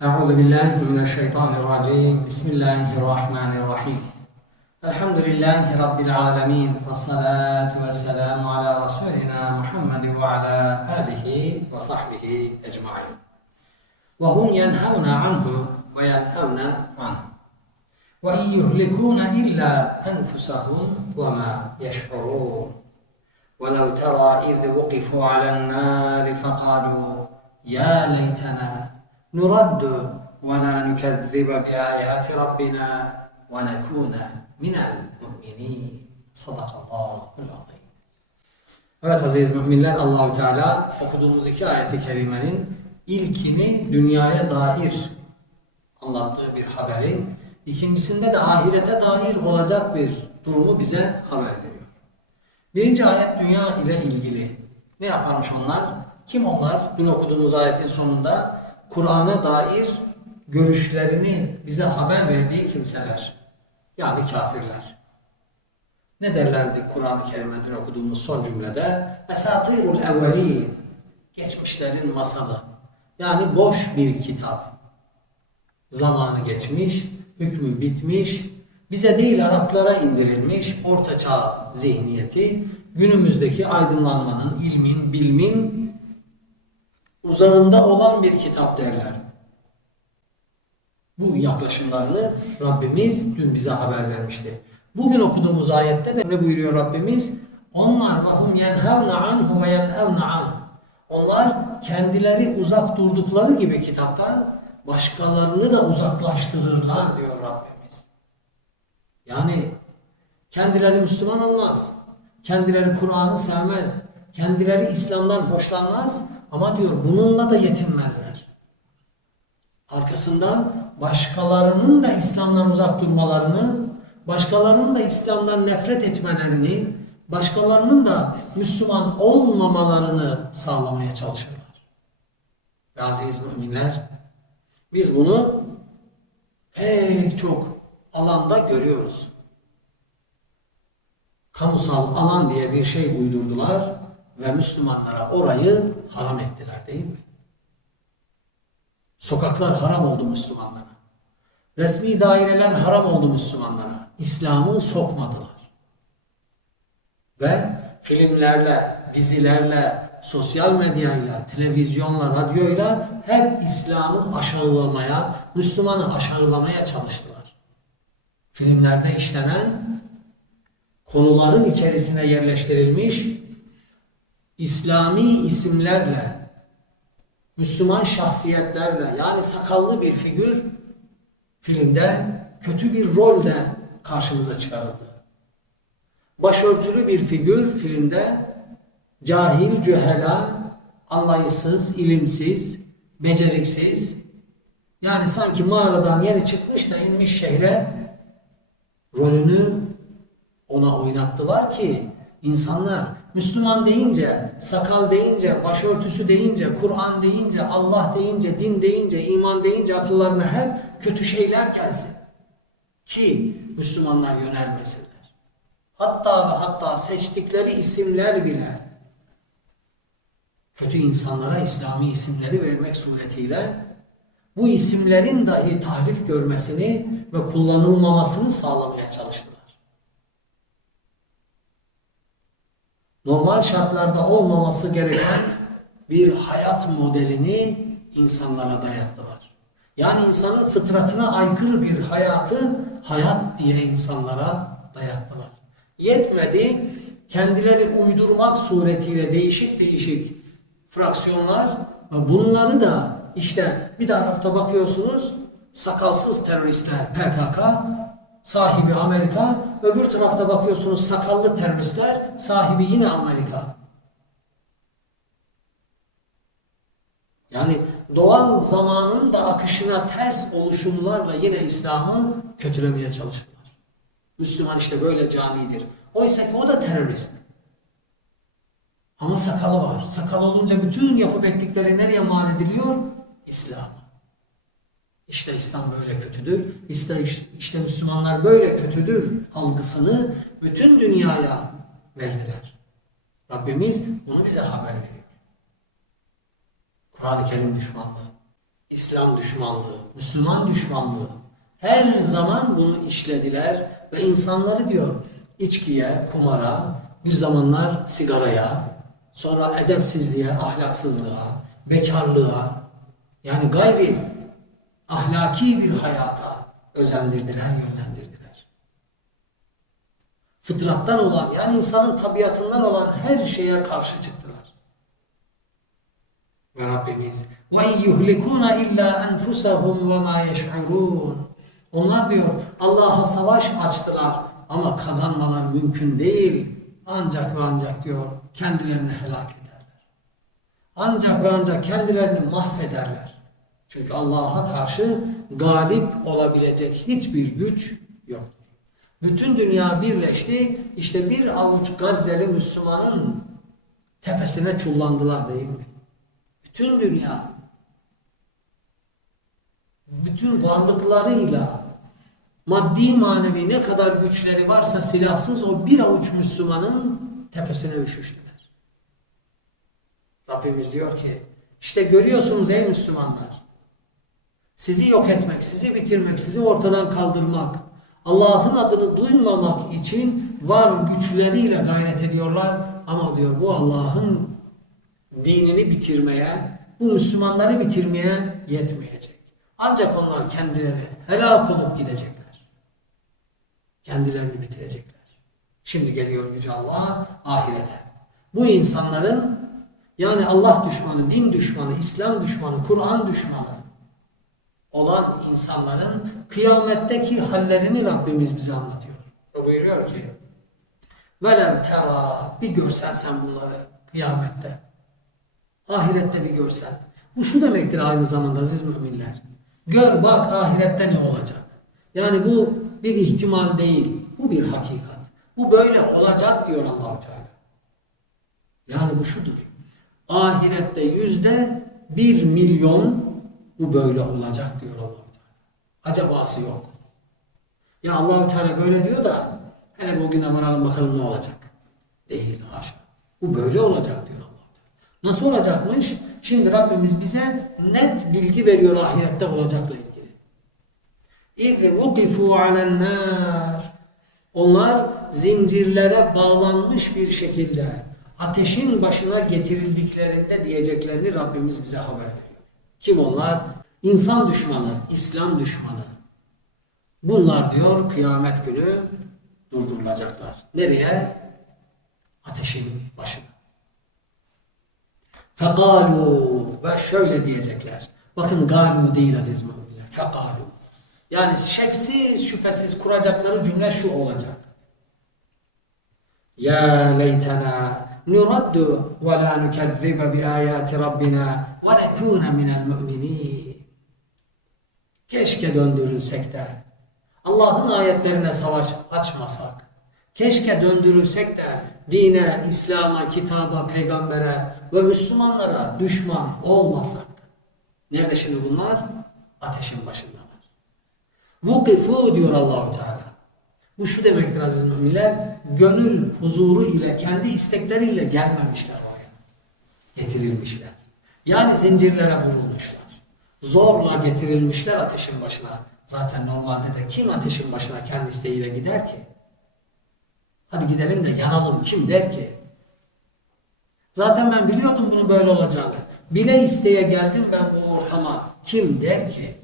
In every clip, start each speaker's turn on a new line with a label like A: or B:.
A: أعوذ بالله من الشيطان الرجيم. بسم الله الرحمن الرحيم. الحمد لله رب العالمين والصلاة والسلام على رسولنا محمد وعلى آله وصحبه أجمعين. وهم ينهون عنه وينهون عنه. وإن يهلكون إلا أنفسهم وما يشعرون. ولو ترى إذ وقفوا على النار فقالوا يا ليتنا nuraddu ve la nukezzibe bi ayati rabbina ve nekune minel mu'minin. Sadakallahul azim. Evet aziz müminler Allahü Teala okuduğumuz iki ayeti kerimenin ilkini dünyaya dair anlattığı bir haberi, ikincisinde de ahirete dair olacak bir durumu bize haber veriyor. Birinci ayet dünya ile ilgili. Ne yaparmış onlar? Kim onlar? Dün okuduğumuz ayetin sonunda Kur'an'a dair görüşlerini bize haber verdiği kimseler. Yani kafirler. Ne derlerdi Kur'an-ı Kerim'e dün okuduğumuz son cümlede? Esatirul evvelin. Geçmişlerin masalı. Yani boş bir kitap. Zamanı geçmiş, hükmü bitmiş, bize değil Araplara indirilmiş ortaçağ zihniyeti, günümüzdeki aydınlanmanın, ilmin, bilmin uzağında olan bir kitap derler. Bu yaklaşımlarını Rabbimiz dün bize haber vermişti. Bugün okuduğumuz ayette de ne buyuruyor Rabbimiz? Onlar vahum yenhevne anhu ve yenhevne anhu. Onlar kendileri uzak durdukları gibi kitaptan başkalarını da uzaklaştırırlar diyor Rabbimiz. Yani kendileri Müslüman olmaz. Kendileri Kur'an'ı sevmez. Kendileri İslam'dan hoşlanmaz. Ama diyor bununla da yetinmezler. Arkasından başkalarının da İslam'dan uzak durmalarını, başkalarının da İslam'dan nefret etmelerini, başkalarının da Müslüman olmamalarını sağlamaya çalışırlar. Ve aziz müminler, biz bunu pek çok alanda görüyoruz. Kamusal alan diye bir şey uydurdular ve Müslümanlara orayı haram ettiler değil mi? Sokaklar haram oldu Müslümanlara. Resmi daireler haram oldu Müslümanlara. İslam'ı sokmadılar. Ve filmlerle, dizilerle, sosyal medyayla, televizyonla, radyoyla hep İslam'ı aşağılamaya, Müslümanı aşağılamaya çalıştılar. Filmlerde işlenen konuların içerisine yerleştirilmiş İslami isimlerle, Müslüman şahsiyetlerle yani sakallı bir figür filmde kötü bir rolde karşımıza çıkarıldı. Başörtülü bir figür filmde cahil, cühela, anlayışsız, ilimsiz, beceriksiz yani sanki mağaradan yeni çıkmış da inmiş şehre rolünü ona oynattılar ki insanlar Müslüman deyince, sakal deyince, başörtüsü deyince, Kur'an deyince, Allah deyince, din deyince, iman deyince akıllarına hep kötü şeyler gelsin. Ki Müslümanlar yönelmesinler. Hatta ve hatta seçtikleri isimler bile kötü insanlara İslami isimleri vermek suretiyle bu isimlerin dahi tahrif görmesini ve kullanılmamasını sağlamaya çalıştılar. Normal şartlarda olmaması gereken bir hayat modelini insanlara dayattılar. Yani insanın fıtratına aykırı bir hayatı hayat diye insanlara dayattılar. Yetmedi, kendileri uydurmak suretiyle değişik değişik fraksiyonlar ve bunları da işte bir tarafta bakıyorsunuz sakalsız teröristler PKK, sahibi Amerika, öbür tarafta bakıyorsunuz sakallı teröristler, sahibi yine Amerika. Yani doğal zamanın da akışına ters oluşumlarla yine İslam'ı kötülemeye çalıştılar. Müslüman işte böyle canidir. Oysa ki o da terörist. Ama sakalı var. Sakal olunca bütün yapıp ettikleri nereye mal ediliyor? İslam'a. İşte İslam böyle kötüdür. İşte, işte Müslümanlar böyle kötüdür algısını bütün dünyaya verdiler. Rabbimiz bunu bize haber veriyor. Kur'an-ı Kerim düşmanlığı. İslam düşmanlığı, Müslüman düşmanlığı. Her zaman bunu işlediler ve insanları diyor içkiye, kumara, bir zamanlar sigaraya, sonra edepsizliğe, ahlaksızlığa, bekarlığa, yani gayri ahlaki bir hayata özendirdiler, yönlendirdiler. Fıtrattan olan yani insanın tabiatından olan her şeye karşı çıktılar. Ve Rabbimiz yuhlikuna illa enfusahum ve ma yeş'urun. Onlar diyor Allah'a savaş açtılar ama kazanmalar mümkün değil. Ancak ve ancak diyor kendilerini helak ederler. Ancak ve ancak kendilerini mahvederler. Çünkü Allah'a karşı galip olabilecek hiçbir güç yoktur. Bütün dünya birleşti. İşte bir avuç Gazze'li Müslümanın tepesine çullandılar değil mi? Bütün dünya bütün varlıklarıyla maddi manevi ne kadar güçleri varsa silahsız o bir avuç Müslümanın tepesine üşüştüler. Rabbimiz diyor ki işte görüyorsunuz ey Müslümanlar sizi yok etmek, sizi bitirmek, sizi ortadan kaldırmak, Allah'ın adını duymamak için var güçleriyle gayret ediyorlar. Ama diyor bu Allah'ın dinini bitirmeye, bu Müslümanları bitirmeye yetmeyecek. Ancak onlar kendileri helak olup gidecekler. Kendilerini bitirecekler. Şimdi geliyor Yüce Allah ahirete. Bu insanların yani Allah düşmanı, din düşmanı, İslam düşmanı, Kur'an düşmanı olan insanların kıyametteki hallerini Rabbimiz bize anlatıyor. O buyuruyor ki Velev tera bir görsen sen bunları kıyamette. Ahirette bir görsen. Bu şu demektir aynı zamanda aziz müminler. Gör bak ahirette ne olacak. Yani bu bir ihtimal değil. Bu bir hakikat. Bu böyle olacak diyor Allahu Teala. Yani bu şudur. Ahirette yüzde bir milyon bu böyle olacak diyor Allahu Teala. Acabası yok. Ya Allahu Teala böyle diyor da hele bu güne varalım bakalım ne olacak. Değil haşa. Bu böyle olacak diyor Allahu Teala. Nasıl olacakmış? Şimdi Rabbimiz bize net bilgi veriyor ahirette olacakla ilgili. İz vukifu alen nar. Onlar zincirlere bağlanmış bir şekilde ateşin başına getirildiklerinde diyeceklerini Rabbimiz bize haber veriyor. Kim onlar? İnsan düşmanı, İslam düşmanı. Bunlar diyor kıyamet günü durdurulacaklar. Nereye? Ateşin başına. Fekalu ve şöyle diyecekler. Bakın galu değil aziz müminler. Fekalu. Yani şeksiz şüphesiz kuracakları cümle şu olacak. Ya leytena nuraddu ve la nukezzibe bi ayati rabbina ve nekune minel mu'minin. Keşke döndürülsek de Allah'ın ayetlerine savaş açmasak. Keşke döndürülsek de dine, İslam'a, kitaba, peygambere ve Müslümanlara düşman olmasak. Nerede şimdi bunlar? Ateşin başındalar. Vukifu diyor Allahu Teala. Bu şu demektir aziz müminler. Gönül huzuru ile, kendi istekleriyle gelmemişler oraya. Getirilmişler. Yani zincirlere vurulmuşlar. Zorla getirilmişler ateşin başına. Zaten normalde de kim ateşin başına kendi isteğiyle gider ki? Hadi gidelim de yanalım kim der ki? Zaten ben biliyordum bunun böyle olacağını. Bile isteye geldim ben bu ortama. Kim der ki?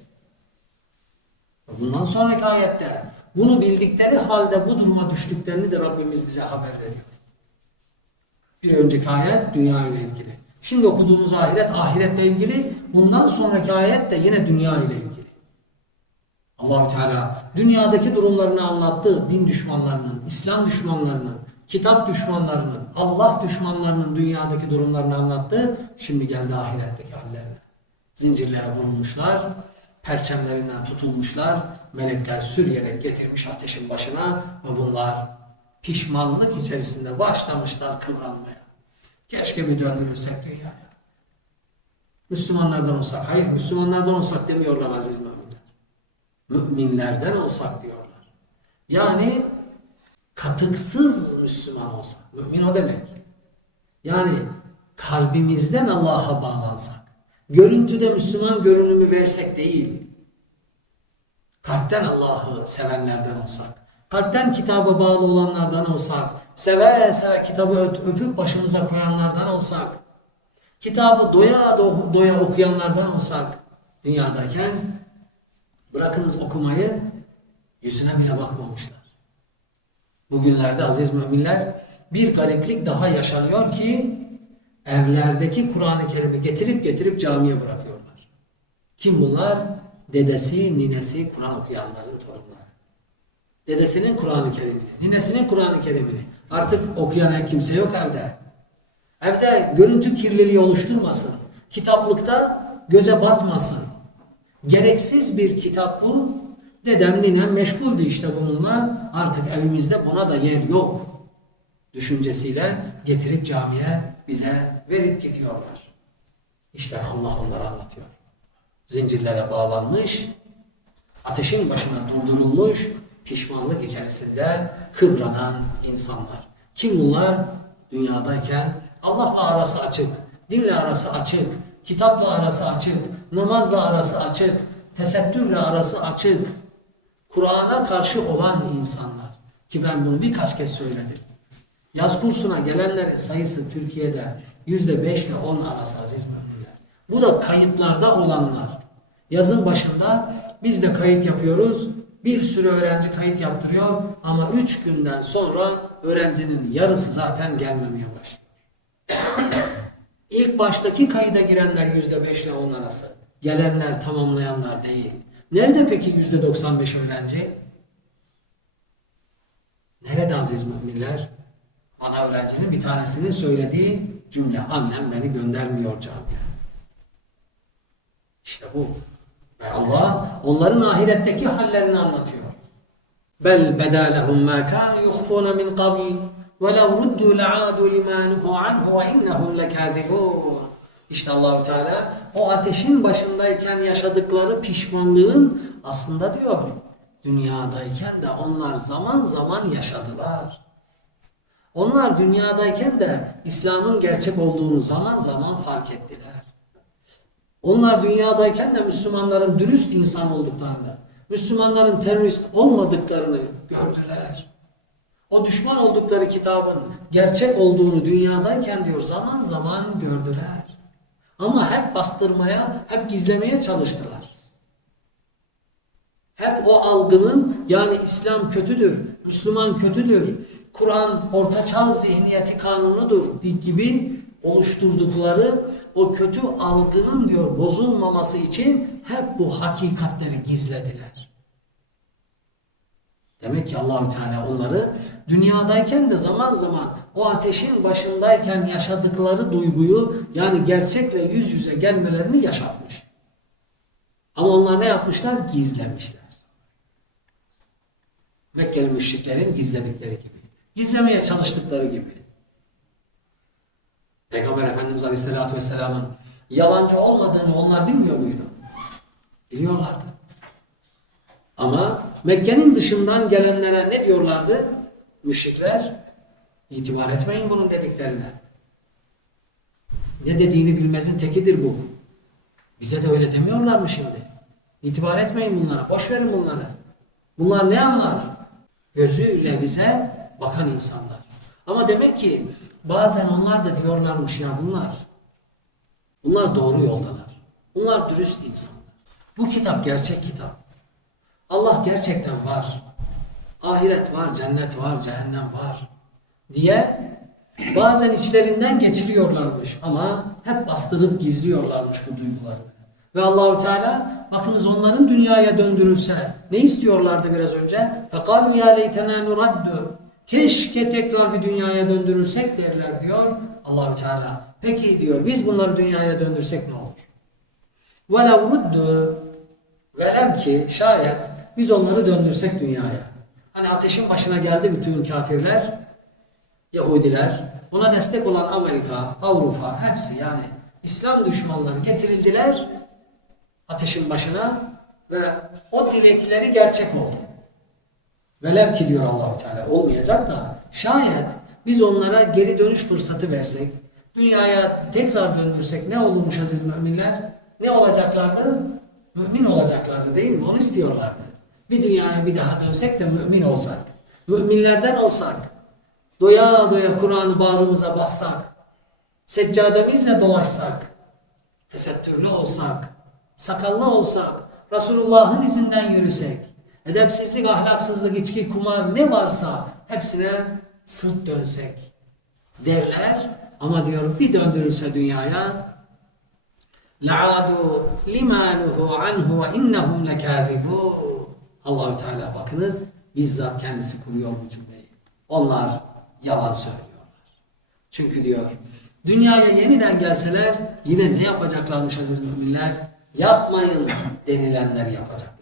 A: Bundan sonraki ayette bunu bildikleri halde bu duruma düştüklerini de Rabbimiz bize haber veriyor. Bir önceki ayet dünya ile ilgili. Şimdi okuduğumuz ahiret ahiretle ilgili. Bundan sonraki ayet de yine dünya ile ilgili. Allahü Teala dünyadaki durumlarını anlattı. Din düşmanlarının, İslam düşmanlarının, kitap düşmanlarının, Allah düşmanlarının dünyadaki durumlarını anlattı. Şimdi geldi ahiretteki hallerine. Zincirlere vurulmuşlar, perçemlerinden tutulmuşlar, melekler sürüyerek getirmiş ateşin başına ve bunlar pişmanlık içerisinde başlamışlar kıvranmaya. Keşke bir döndürülsek dünyaya. Müslümanlardan olsak, hayır Müslümanlardan olsak demiyorlar aziz müminler. Müminlerden olsak diyorlar. Yani katıksız Müslüman olsak. Mümin o demek. Yani kalbimizden Allah'a bağlansak. Görüntüde Müslüman görünümü versek değil. Kalpten Allah'ı sevenlerden olsak, kalpten kitaba bağlı olanlardan olsak, seve seve kitabı öp- öpüp başımıza koyanlardan olsak, kitabı doya do- doya okuyanlardan olsak, dünyadayken bırakınız okumayı, yüzüne bile bakmamışlar. Bugünlerde aziz müminler bir gariplik daha yaşanıyor ki evlerdeki Kur'an-ı Kerim'i getirip getirip camiye bırakıyorlar. Kim bunlar? Dedesi, ninesi Kur'an okuyanların torunları. Dedesinin Kur'an-ı Kerim'ini, ninesinin Kur'an-ı Kerim'ini. Artık okuyan kimse yok evde. Evde görüntü kirliliği oluşturmasın. Kitaplıkta göze batmasın. Gereksiz bir kitap bu. Dedem ninem meşguldü işte bununla. Artık evimizde buna da yer yok. Düşüncesiyle getirip camiye bize verip gidiyorlar. İşte Allah onları anlatıyor. Zincirlere bağlanmış, ateşin başına durdurulmuş, pişmanlık içerisinde kıvranan insanlar. Kim bunlar? Dünyadayken Allah'la arası açık, dinle arası açık, kitapla arası açık, namazla arası açık, tesettürle arası açık, Kur'an'a karşı olan insanlar. Ki ben bunu birkaç kez söyledim. Yaz kursuna gelenlerin sayısı Türkiye'de yüzde beş ile on arası aziz müminler. Bu da kayıtlarda olanlar. Yazın başında biz de kayıt yapıyoruz. Bir sürü öğrenci kayıt yaptırıyor ama üç günden sonra öğrencinin yarısı zaten gelmemeye başlıyor. İlk baştaki kayıda girenler yüzde beş ile on arası. Gelenler tamamlayanlar değil. Nerede peki yüzde doksan beş öğrenci? Nerede aziz müminler? Bana öğrencinin bir tanesinin söylediği cümle. Annem beni göndermiyor camiye. İşte bu. Allah onların ahiretteki hallerini anlatıyor. Bel bedalehum ma kanu yukhfuna min qabl ve lev ruddu la'adu lima nuhu anhu ve innahum lekadibun. İşte Allahu Teala o ateşin başındayken yaşadıkları pişmanlığın aslında diyor dünyadayken de onlar zaman zaman yaşadılar. Onlar dünyadayken de İslam'ın gerçek olduğunu zaman zaman fark ettiler. Onlar dünyadayken de Müslümanların dürüst insan olduklarını, Müslümanların terörist olmadıklarını gördüler. O düşman oldukları kitabın gerçek olduğunu dünyadayken diyor zaman zaman gördüler. Ama hep bastırmaya, hep gizlemeye çalıştılar. Hep o algının yani İslam kötüdür, Müslüman kötüdür, Kur'an ortaçağ zihniyeti kanunudur gibi oluşturdukları o kötü algının diyor bozulmaması için hep bu hakikatleri gizlediler. Demek ki Allahü Teala onları dünyadayken de zaman zaman o ateşin başındayken yaşadıkları duyguyu yani gerçekle yüz yüze gelmelerini yaşatmış. Ama onlar ne yapmışlar? Gizlemişler. Mekkeli müşriklerin gizledikleri gibi. Gizlemeye çalıştıkları gibi. Peygamber Efendimiz Aleyhisselatü Vesselam'ın yalancı olmadığını onlar bilmiyor muydu? Biliyorlardı. Ama Mekke'nin dışından gelenlere ne diyorlardı? Müşrikler, itibar etmeyin bunun dediklerine. Ne dediğini bilmezin tekidir bu. Bize de öyle demiyorlar mı şimdi? İtibar etmeyin bunlara, boş verin bunları. Bunlar ne anlar? Gözüyle bize bakan insanlar. Ama demek ki bazen onlar da diyorlarmış ya bunlar. Bunlar doğru yoldalar. Bunlar dürüst insanlar. Bu kitap gerçek kitap. Allah gerçekten var. Ahiret var, cennet var, cehennem var diye bazen içlerinden geçiriyorlarmış ama hep bastırıp gizliyorlarmış bu duygularını. Ve Allahu Teala bakınız onların dünyaya döndürülse ne istiyorlardı biraz önce? Fekalu ya leytena nuraddu. Keşke tekrar bir dünyaya döndürülsek derler diyor Allahü Teala. Peki diyor biz bunları dünyaya döndürsek ne olur? Velev ruddu velev ki şayet biz onları döndürsek dünyaya. Hani ateşin başına geldi bütün kafirler, Yahudiler, buna destek olan Amerika, Avrupa hepsi yani İslam düşmanları getirildiler ateşin başına ve o dilekleri gerçek oldu. Velev ki diyor Allahu Teala olmayacak da şayet biz onlara geri dönüş fırsatı versek, Dünyaya tekrar döndürsek ne olurmuş aziz müminler? Ne olacaklardı? Mümin olacaklardı değil mi? Onu istiyorlardı. Bir dünyaya bir daha dönsek de mümin olsak. Müminlerden olsak. Doya doya Kur'an'ı bağrımıza bassak. Seccademizle dolaşsak. Tesettürlü olsak. Sakallı olsak. Resulullah'ın izinden yürüsek Edepsizlik, ahlaksızlık, içki, kumar ne varsa hepsine sırt dönsek derler. Ama diyor bir döndürülse dünyaya لَعَادُوا لِمَا عَنْهُ وَاِنَّهُمْ لَكَاذِبُونَ Allahü Teala bakınız bizzat kendisi kuruyor bu cümleyi. Onlar yalan söylüyorlar. Çünkü diyor dünyaya yeniden gelseler yine ne yapacaklarmış aziz müminler? Yapmayın denilenleri yapacaklarmış.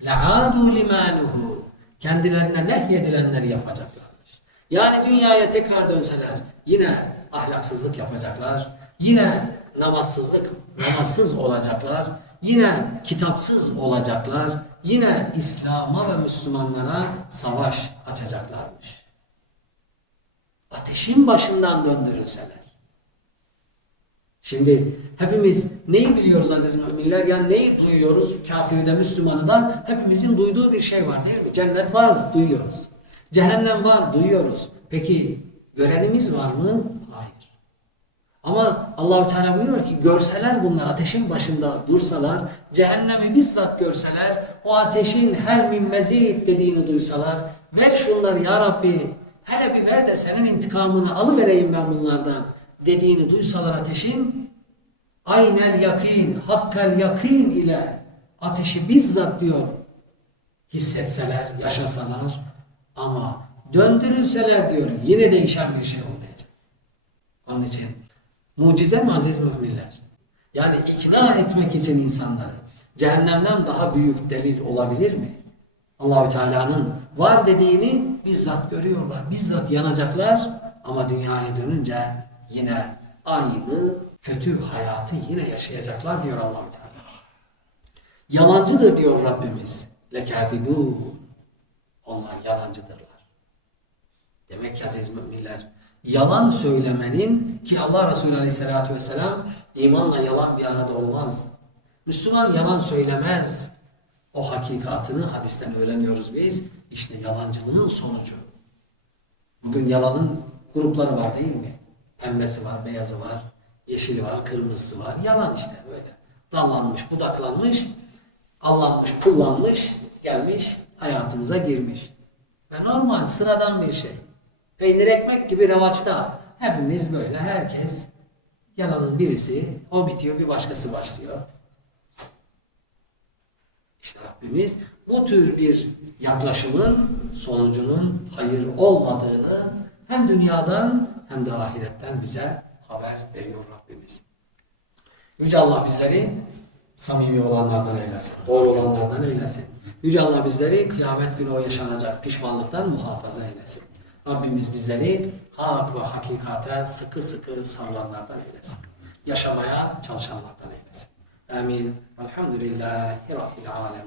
A: لَعَادُوا لِمَانُهُ Kendilerine nehyedilenleri yapacaklarmış. Yani dünyaya tekrar dönseler yine ahlaksızlık yapacaklar. Yine namazsızlık, namazsız olacaklar. Yine kitapsız olacaklar. Yine İslam'a ve Müslümanlara savaş açacaklarmış. Ateşin başından döndürülseler. Şimdi hepimiz neyi biliyoruz aziz müminler? Yani neyi duyuyoruz? Kafiri de Müslümanı da hepimizin duyduğu bir şey var değil mi? Cennet var, duyuyoruz. Cehennem var, duyuyoruz. Peki görenimiz var mı? Hayır. Ama Allahü Teala buyuruyor ki görseler bunlar ateşin başında dursalar, cehennemi bizzat görseler, o ateşin hel min mezid dediğini duysalar, ver şunları ya Rabbi, hele bir ver de senin intikamını alıvereyim ben bunlardan dediğini duysalar ateşin, aynel yakin, hakkal yakin ile ateşi bizzat diyor, hissetseler, yaşasalar ama döndürülseler diyor yine değişen bir şey olmayacak. Onun için mucize mi aziz müminler? Yani ikna etmek için insanları cehennemden daha büyük delil olabilir mi? Allahü Teala'nın var dediğini bizzat görüyorlar. Bizzat yanacaklar ama dünyaya dönünce yine aynı kötü hayatı yine yaşayacaklar diyor Allahü Teala. Yalancıdır diyor Rabbimiz. Lekâdibûn. Onlar yalancıdırlar. Demek ki aziz müminler, yalan söylemenin ki Allah Resulü Aleyhisselatü Vesselam imanla yalan bir arada olmaz. Müslüman yalan söylemez. O hakikatını hadisten öğreniyoruz biz. İşte yalancılığın sonucu. Bugün yalanın grupları var değil mi? Pembesi var, beyazı var, yeşili var, kırmızısı var. Yalan işte böyle. Dallanmış, budaklanmış, allanmış, pullanmış, gelmiş, hayatımıza girmiş. Ve normal, sıradan bir şey. Peynir ekmek gibi revaçta. Hepimiz böyle, herkes yalanın birisi, o bitiyor, bir başkası başlıyor. İşte Rabbimiz bu tür bir yaklaşımın sonucunun hayır olmadığını hem dünyadan hem de ahiretten bize haber veriyor Rabbimiz. Yüce Allah bizleri samimi olanlardan eylesin. Doğru olanlardan eylesin. Yüce Allah bizleri kıyamet günü o yaşanacak pişmanlıktan muhafaza eylesin. Rabbimiz bizleri hak ve hakikate sıkı sıkı sarılanlardan eylesin. Yaşamaya çalışanlardan eylesin. Amin. Elhamdülillahi Rabbil alemin.